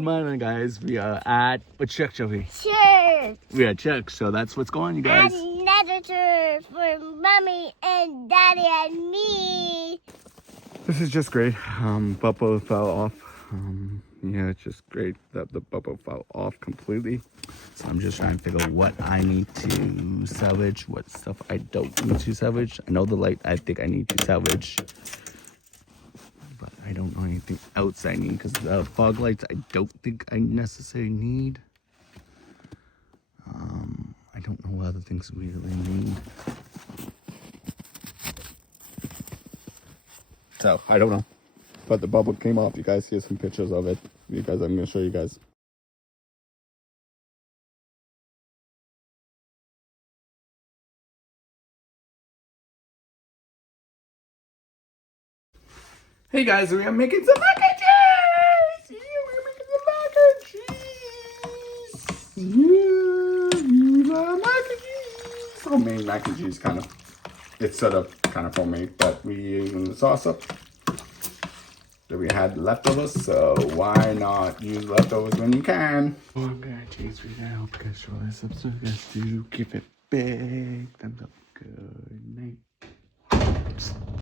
Good morning, guys. We are at what church are we? Church. We are at church, so that's what's going on, you guys. Another church for mommy and daddy and me. This is just great. Bubble fell off. Yeah, it's just great that the bubble fell off completely. So I'm just trying to figure out what I need to salvage, what stuff I don't need to salvage. I know the light I think I need to salvage, but I don't know anything else I need because the fog lights I don't think I necessarily need. I don't know what other things we really need. So I don't know. But the bubble came off. You guys see some pictures of it. I'm going to show you guys. Hey guys, we are making some mac and cheese! Yeah, we're making some mac and cheese! Yeah, mac and cheese! Homemade mac and cheese, kind of. It's sort of kind of homemade, but we're using the sauce up that we had leftovers, so why not use leftovers when you can? Oh, I'm gonna cheese right now. Hope you guys show this up, so you guys do give it big thumbs up. Good night.